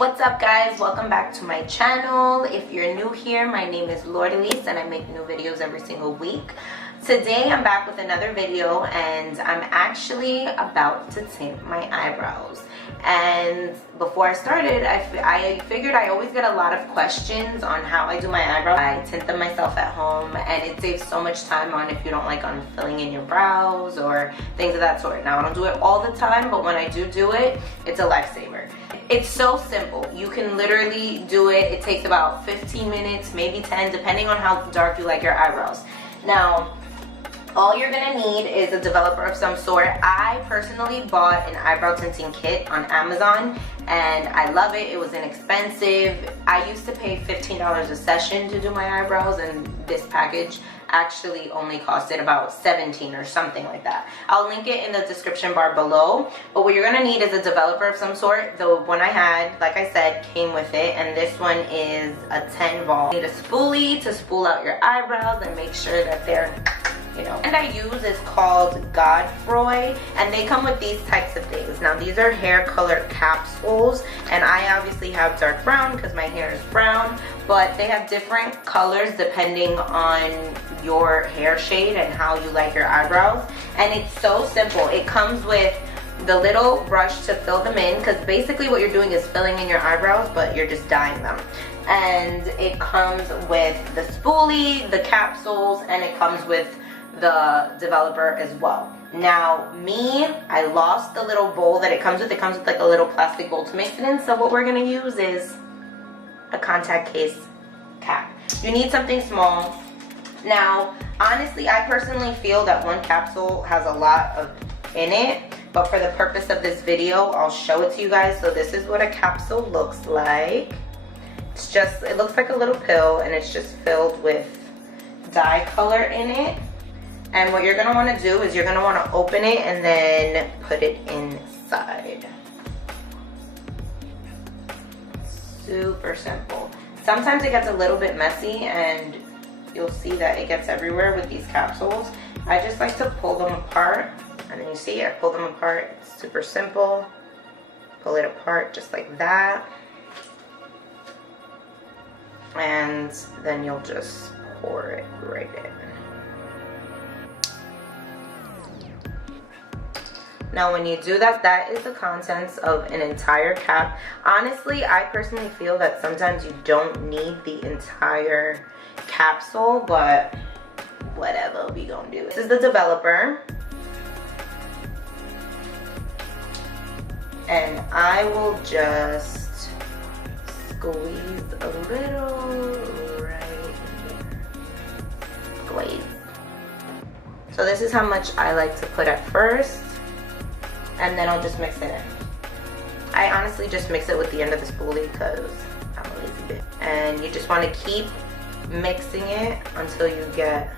What's up guys, welcome back to my channel. If you're new here, my name is Lourdes and I make new videos every single week. Today I'm back with another video and I'm actually about to tint my eyebrows. And before I started, I figured I always get a lot of questions on how I do my eyebrows. I tint them myself at home and it saves so much time on if you don't like on filling in your brows or things of that sort. Now I don't do it all the time, but when I do it, it's a lifesaver. It's so simple. You can literally do it. It takes about 15 minutes, maybe 10, depending on how dark you like your eyebrows. Now, all you're gonna need is a developer of some sort. I personally bought an eyebrow tinting kit on Amazon and I love it. It was inexpensive. I used to pay $15 a session to do my eyebrows, and this package actually only costed about $17 or something like that. I'll link it in the description bar below. But what you're gonna need is a developer of some sort. The one I had, like I said, came with it, and this one is a 10 vol. You need a spoolie to spool out your eyebrows and make sure that they're, you know, and I use is called Godfroy, and they come with these types of things. Now these are hair color capsules, and I obviously have dark brown because my hair is brown, but they have different colors depending on your hair shade and how you like your eyebrows. And it's so simple. It comes with the little brush to fill them in, because basically what you're doing is filling in your eyebrows, but you're just dyeing them. And it comes with the spoolie, the capsules, and it comes with the developer as well. Now me, I lost the little bowl that it comes with. It comes with like a little plastic bowl to mix it in. So what we're gonna use is a contact case cap. You need something small. Now honestly, I personally feel that one capsule has a lot in it, but for the purpose of this video, I'll show it to you guys. So this is what a capsule looks like. It's just, it looks like a little pill, and it's just filled with dye color in it. And what you're gonna wanna do is you're gonna wanna open it and then put it inside. Super simple. Sometimes it gets a little bit messy and you'll see that it gets everywhere with these capsules. I just like to pull them apart, and then you see I pull them apart. It's super simple. Pull it apart just like that. And then you'll just pour it right in. Now when you do that, that is the contents of an entire cap. Honestly, I personally feel that sometimes you don't need the entire capsule, but whatever, we gonna do it. This is the developer. And I will just squeeze a little right here. Squeeze. So this is how much I like to put at first. And then I'll just mix it in. I honestly just mix it with the end of the spoolie because I'm a lazy bitch. And you just want to keep mixing it until you get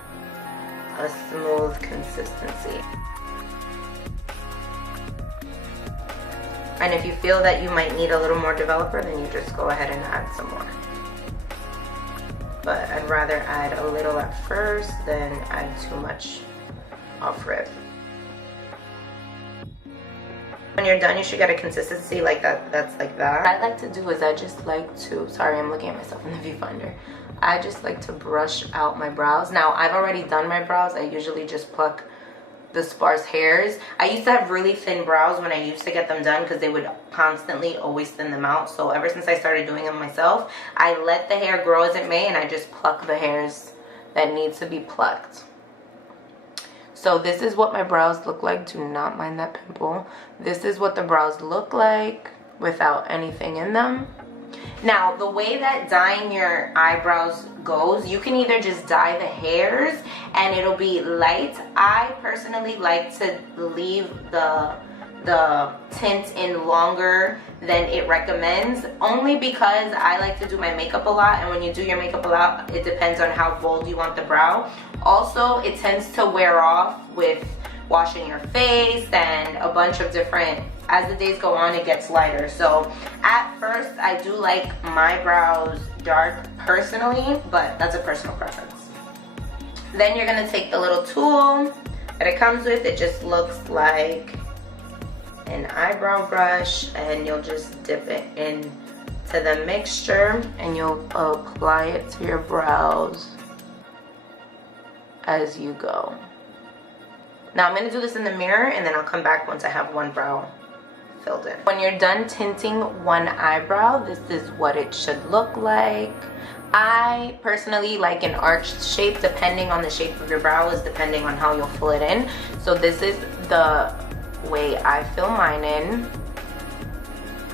a smooth consistency. And if you feel that you might need a little more developer, then you just go ahead and add some more. But I'd rather add a little at first than add too much off rip. When you're done, you should get a consistency like that. That's like that. What I like to do is I just like to, sorry, I'm looking at myself in the viewfinder. I just like to brush out my brows. Now, I've already done my brows. I usually just pluck the sparse hairs. I used to have really thin brows when I used to get them done because they would constantly always thin them out. So ever since I started doing them myself, I let the hair grow as it may, and I just pluck the hairs that need to be plucked. So this is what my brows look like. Do not mind that pimple. This is what the brows look like without anything in them. Now, the way that dyeing your eyebrows goes, you can either just dye the hairs and it'll be light. I personally like to leave the tint in longer than it recommends, only because I like to do my makeup a lot, and when you do your makeup a lot, it depends on how bold you want the brow. Also, it tends to wear off with washing your face and a bunch of different, as the days go on, it gets lighter. So at first, I do like my brows dark personally, but that's a personal preference. Then you're gonna take the little tool that it comes with. It just looks like an eyebrow brush, and you'll just dip it in to the mixture and you'll apply it to your brows as you go. Now I'm going to do this in the mirror and then I'll come back once I have one brow filled in. When you're done tinting one eyebrow, this is what it should look like. I personally like an arched shape, depending on the shape of your brow is depending on how you'll fill it in. So this is the way I fill mine in.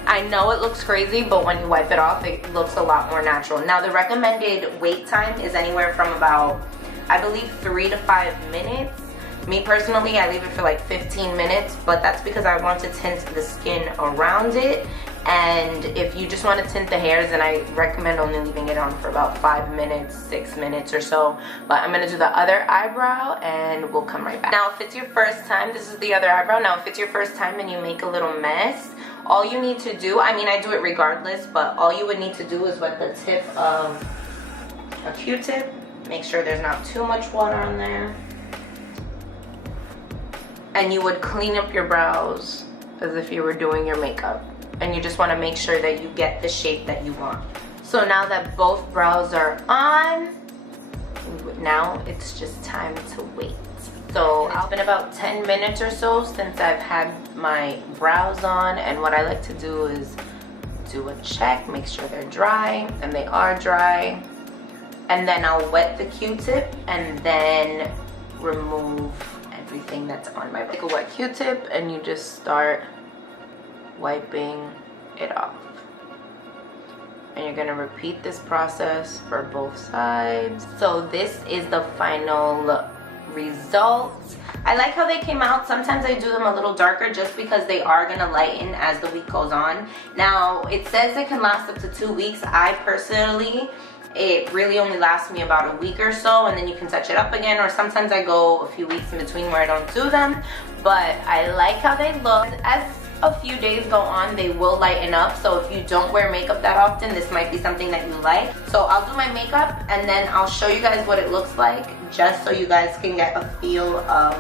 I know it looks crazy, but when you wipe it off, it looks a lot more natural. Now the recommended wait time is anywhere from about, I believe, 3 to 5 minutes. Me personally, I leave it for like 15 minutes, but that's because I want to tint the skin around it. And if you just want to tint the hairs, then I recommend only leaving it on for about 5 minutes, 6 minutes or so. But I'm going to do the other eyebrow and we'll come right back. Now, if it's your first time, this is the other eyebrow. Now, if it's your first time and you make a little mess, all you need to do, I mean, I do it regardless, but all you would need to do is wet the tip of a Q-tip. Make sure there's not too much water on there. And you would clean up your brows as if you were doing your makeup. And you just want to make sure that you get the shape that you want. So now that both brows are on, now it's just time to wait. So it's been about 10 minutes or so since I've had my brows on, and what I like to do is do a check, make sure they're dry, and they are dry. And then I'll wet the Q-tip and then remove everything that's on my brow. Take a wet Q-tip and you just start wiping it off. And you're gonna repeat this process for both sides. So this is the final result. I like how they came out. Sometimes I do them a little darker just because they are gonna lighten as the week goes on. Now it says it can last up to 2 weeks. I personally, it really only lasts me about a week or so, and then you can touch it up again, or sometimes I go a few weeks in between where I don't do them. But I like how they look. As a few days go on, they will lighten up, so if you don't wear makeup that often, this might be something that you like. So I'll do my makeup and then I'll show you guys what it looks like, just so you guys can get a feel of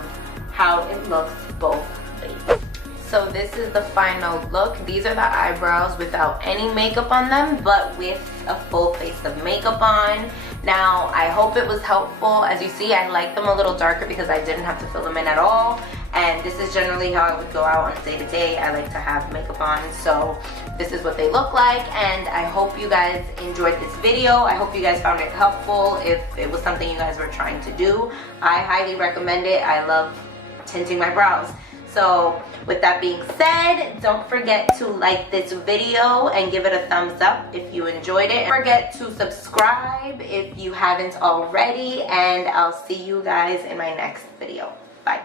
how it looks both ways. So this is the final look. These are the eyebrows without any makeup on them, but with a full face of makeup on. Now, I hope it was helpful. As you see, I like them a little darker because I didn't have to fill them in at all. And this is generally how I would go out on a day-to-day. I like to have makeup on, so this is what they look like. And I hope you guys enjoyed this video. I hope you guys found it helpful. If it was something you guys were trying to do, I highly recommend it. I love tinting my brows. So with that being said, don't forget to like this video and give it a thumbs up if you enjoyed it. Don't forget to subscribe if you haven't already, and I'll see you guys in my next video. Bye.